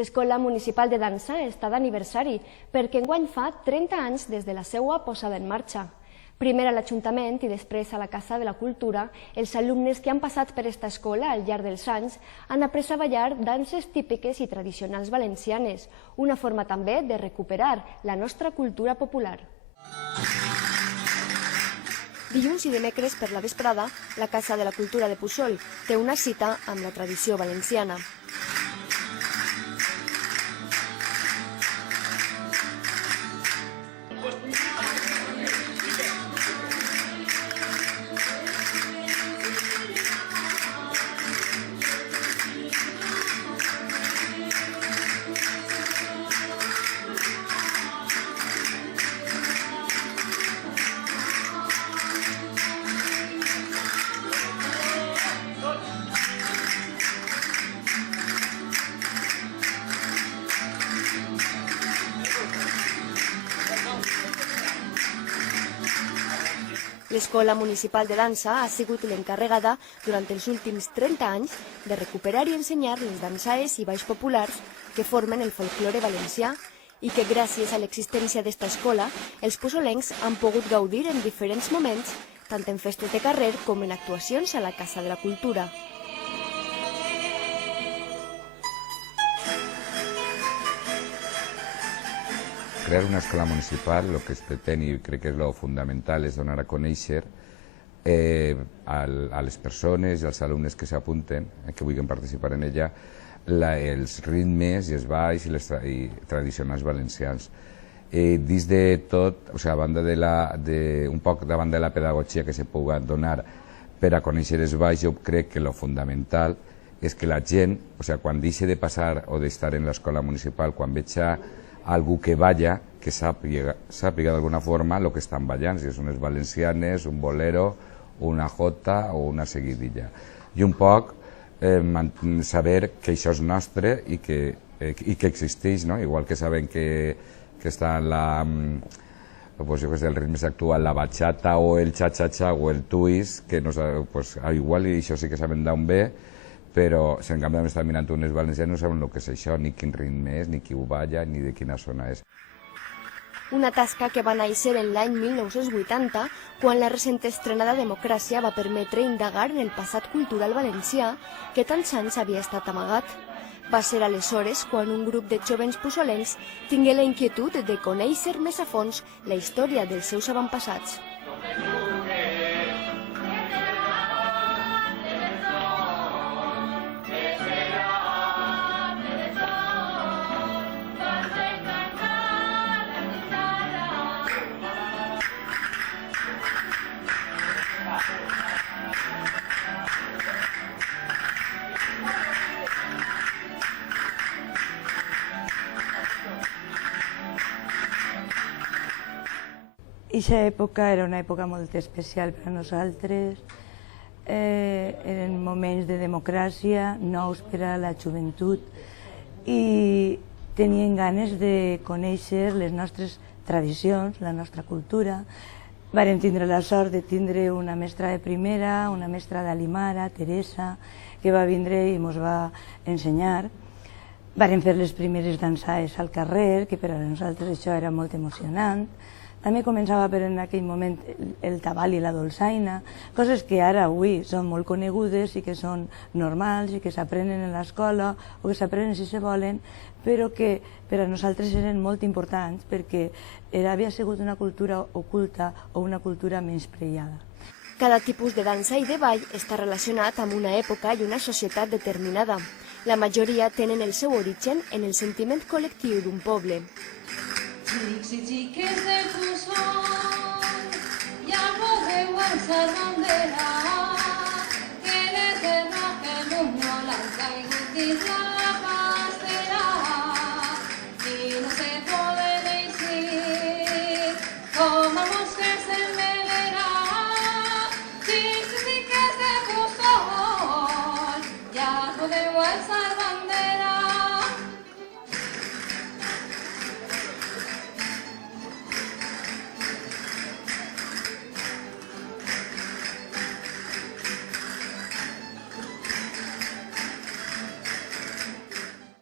L'Escola Municipal de Dansa està d'aniversari perquè enguany fa 30 anys des de la seva posada en marxa. Primer a l'Ajuntament i després a la Casa de la Cultura, els alumnes que han passat per aquesta escola al llarg dels anys han après a ballar danses típiques i tradicionals valencianes, una forma també de recuperar la nostra cultura popular. Dilluns i dimecres per la vesprada, la Casa de la Cultura de Puçol té una cita amb la tradició valenciana. L'Escola Municipal de Dansa ha sigut l'encarregada durant els últims 30 anys de recuperar i ensenyar les dansaes i balls populars que formen el folklore valencià i que gràcies a l'existència d'esta escola els puçolencs han pogut gaudir en diferents moments, tant en festes de carrer com en actuacions a la Casa de la Cultura. Crear una escola municipal, lo que es pretén i crec que és lo fundamental és donar a conèixer a les persones i als alumnes que s'apunten, que vulguin participar en ella, els ritmes i els balls i tradicionals valencians. Dins de tot, a banda un poc davant de la pedagogia que se pugui donar per a conèixer els balls, jo crec que lo fundamental és que la gent, quan deixi de passar o d'estar en l'escola municipal, quan veig algú que balla, que sàpiga d'alguna forma el que estan ballant, si són les valencianes, un bolero, una jota o una seguidilla. I un poc saber que això és nostre i que existeix, igual que sabem que està el ritme actual, la bachata o el cha-cha-cha o el twist, que igual això sí que sabem d'on ve, però si en canvi estan mirant unes valencianes no saben el que és això, ni quin ritme és, ni qui ho balla, ni de quina zona és. Una tasca que va néixer en l'any 1980, quan la recent estrenada democràcia va permetre indagar en el passat cultural valencià que tants anys havia estat amagat. Va ser aleshores quan un grup de jovens puçolencs tingué la inquietud de conèixer més a fons la història dels seus avantpassats. Eixa època era una època molt especial per a nosaltres, eren moments de democràcia, nous per a la joventut i tenien ganes de conèixer les nostres tradicions, la nostra cultura. Vàrem tindre la sort de tindre una mestra de primera, una mestra d'Alimara, Teresa, que va vindre i ens va ensenyar. Vàrem fer les primeres dansaes al carrer, que per a nosaltres això era molt emocionant. També començava per en aquell moment el tabal i la dolçaina, coses que ara avui són molt conegudes i que són normals i que s'aprenen a l'escola o que s'aprenen si se volen, però que per a nosaltres eren molt importants perquè havia sigut una cultura oculta o una cultura menyspreada. Cada tipus de dansa i de ball està relacionat amb una època i una societat determinada. La majoria tenen el seu origen en el sentiment col·lectiu d'un poble. Xics i xiques de Puçol, ja podeu alçar bandera, que les del roc el bunyol han caigut dins la pastera, i no se poden eixir com a mosques en velera. Xics i xiques de Puçol, ja podeu alçar bandera.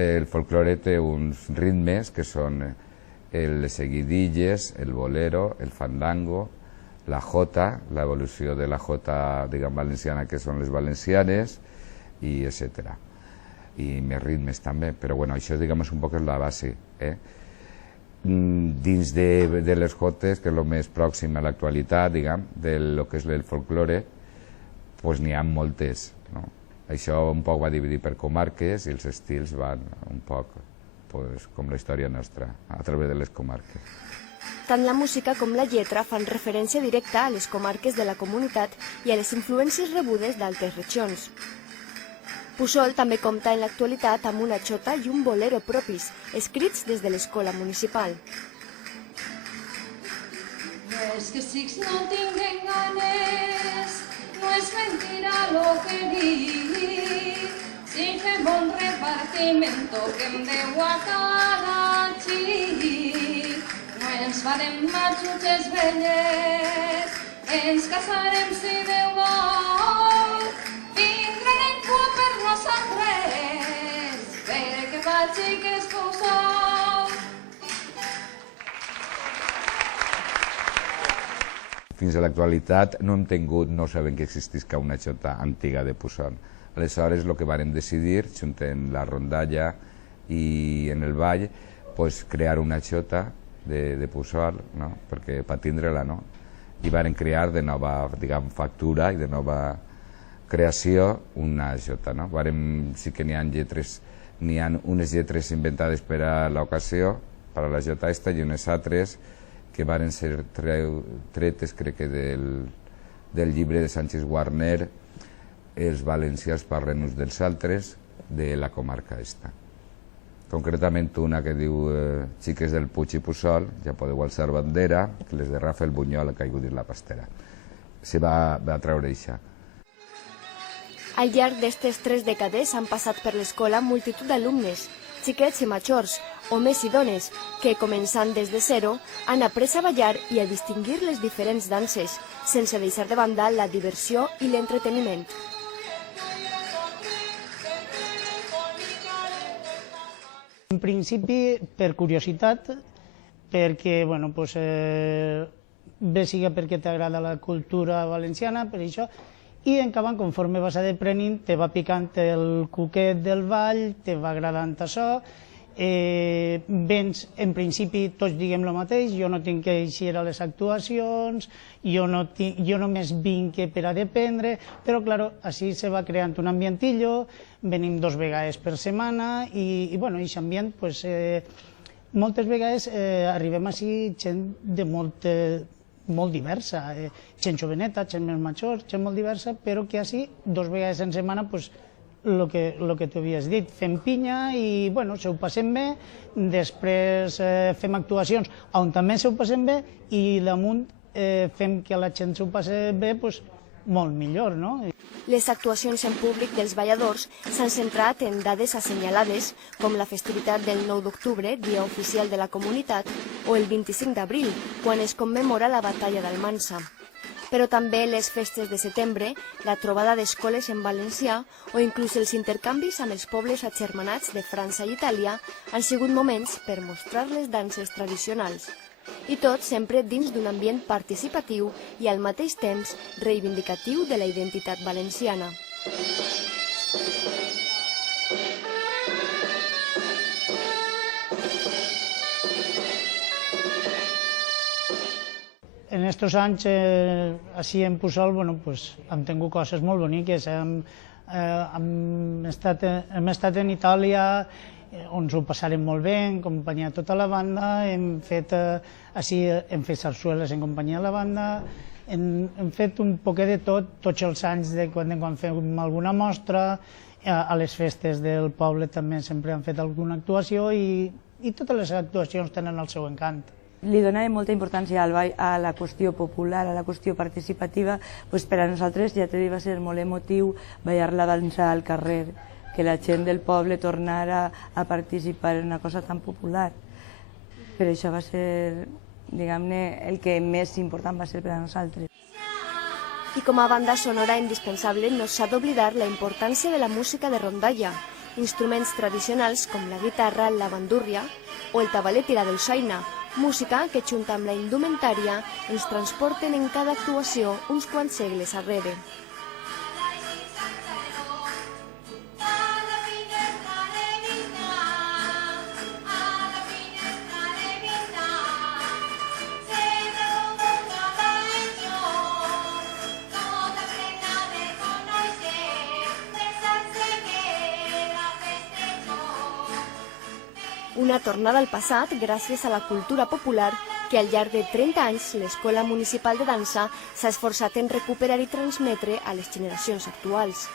El folklore té uns ritmes que són les seguidilles, el bolero, el fandango, la jota, l'evolució de la jota, diguem, valenciana, que són les valencianes, i etc. I més ritmes també, però bueno, això, diguem, és un poc la base. Dins de les jotes, que és el més pròxim a l'actualitat, diguem, de lo que és el folklore, pues n'hi ha moltes, no? Això un poc va dividir per comarques i els estils van un poc pues, com la història nostra, a través de les comarques. Tant la música com la lletra fan referència directa a les comarques de la comunitat i a les influències rebudes d'altres regions. Puçol també compta en l'actualitat amb una xota i un bolero propis, escrits des de l'escola municipal. Es que Six no tinguen ganes, no es mentira lo que dic. Si fem bon repartiment, toquem 10 a cada xic. No ens farem matxutxes velles, ens casarem si Déu vol. Vindran en cua per nosaltres, perquè faci que és Puçol. Fins a l'actualitat no hem tingut, no sabem que existisca una xota antiga de Puçol. Aleshores, el que vàrem decidir, junt la rondalla i en el ball, pues, crear una xota de Puçol, no? Perquè per tindre-la, no? I vàrem crear de nova, diguem, factura i de nova creació una xota, no? Sí que n'hi ha unes lletres inventades per a l'ocasió, per a la xota esta, i unes altres que varen ser tretes, crec que del llibre de Sánchez Warner, Els valencians parlen uns dels altres, de la comarca esta. Concretament una que diu Xiques del Puig i Puçol, ja podeu alçar bandera, que les de Rafael Buñol ha caigut dins la pastera. Se va treure això. Al llarg d'aquestes 3 dècades han passat per l'escola multitud d'alumnes, xiquets i majors, homes i dones, que, començant des de zero, han après a ballar i a distingir les diferents danses, sense deixar de banda la diversió i l'entreteniment. En principi, per curiositat, perquè, bueno, pues, bé siga perquè t'agrada la cultura valenciana, per això, i en acabant, conforme vas aprenent, te va picant el cuquet del ball, te va agradant això, vens, en principi, tots diguem el mateix, jo no tinc que eixir a les actuacions, jo només vinc per a dependre, però, clar, així se va creant un ambientillo, venim 2 vegades per setmana i bueno, aquest ambient, pues, moltes vegades arribem així gent de molt diversa, gent joveneta, gent més major, gent molt diversa, però que així 2 vegades en setmana, pues, el que tu havies dit, fem pinya i bueno, se ho passem bé, després fem actuacions on també se ho passem bé i damunt fem que la gent se ho passi bé, pues, molt millor, no? Les actuacions en públic dels balladors s'han centrat en dades assenyalades, com la festivitat del 9 d'octubre, dia oficial de la comunitat, o el 25 d'abril, quan es commemora la batalla d'Almansa. Però també les festes de setembre, la trobada d'escoles en valencià o inclús els intercanvis amb els pobles agermanats de França i Itàlia han sigut moments per mostrar les danses tradicionals. I tot sempre dins d'un ambient participatiu i al mateix temps reivindicatiu de la identitat valenciana. En aquests anys, així en Puçol, bueno, pues, hem tingut coses molt boniques. Hem estat en Itàlia, on s'ho passarem molt bé, en companyia de tota la banda, hem fet sarsueles en companyia de la banda, hem fet un poquet de tot, tots els anys de quan en quan fem alguna mostra, a les festes del poble també sempre han fet alguna actuació i totes les actuacions tenen el seu encant. Li donava molta importància al ball, a la qüestió popular, a la qüestió participativa, doncs per a nosaltres ja va ser molt emotiu ballar la dansa al carrer, que la gent del poble tornara a participar en una cosa tan popular. Per això va ser, diguem-ne, el que més important va ser per a nosaltres. I com a banda sonora indispensable no s'ha d'oblidar la importància de la música de rondalla, instruments tradicionals com la guitarra, la bandúrria o el tabalet i la dolçaina, música que, junt amb la indumentària, ens transporten en cada actuació uns quants segles arrere. Una tornada al passat gràcies a la cultura popular que al llarg de 30 anys l'Escola Municipal de Dansa s'ha esforçat en recuperar i transmetre a les generacions actuals.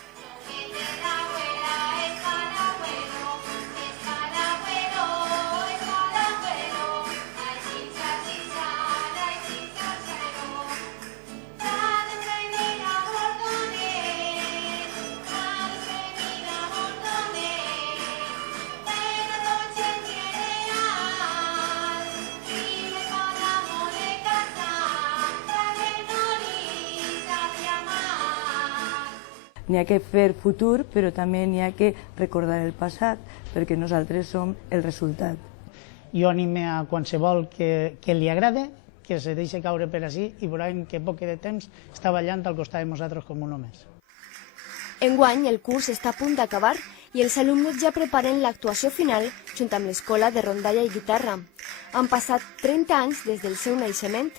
N'hi ha que fer futur, però també n'hi ha que recordar el passat, perquè nosaltres som el resultat. Jo anime a qualsevol que li agrade, que se deixi caure per així i veurem que poc de temps està ballant al costat de nosaltres com un home. Enguany el curs està a punt d'acabar i els alumnes ja preparen l'actuació final junt amb l'Escola de Rondalla i Guitarra. Han passat 30 anys des del seu naixement,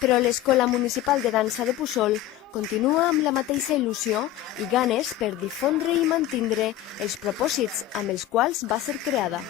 però l'Escola Municipal de Dansa de Puçol continua amb la mateixa il·lusió i ganes per difondre i mantindre els propòsits amb els quals va ser creada.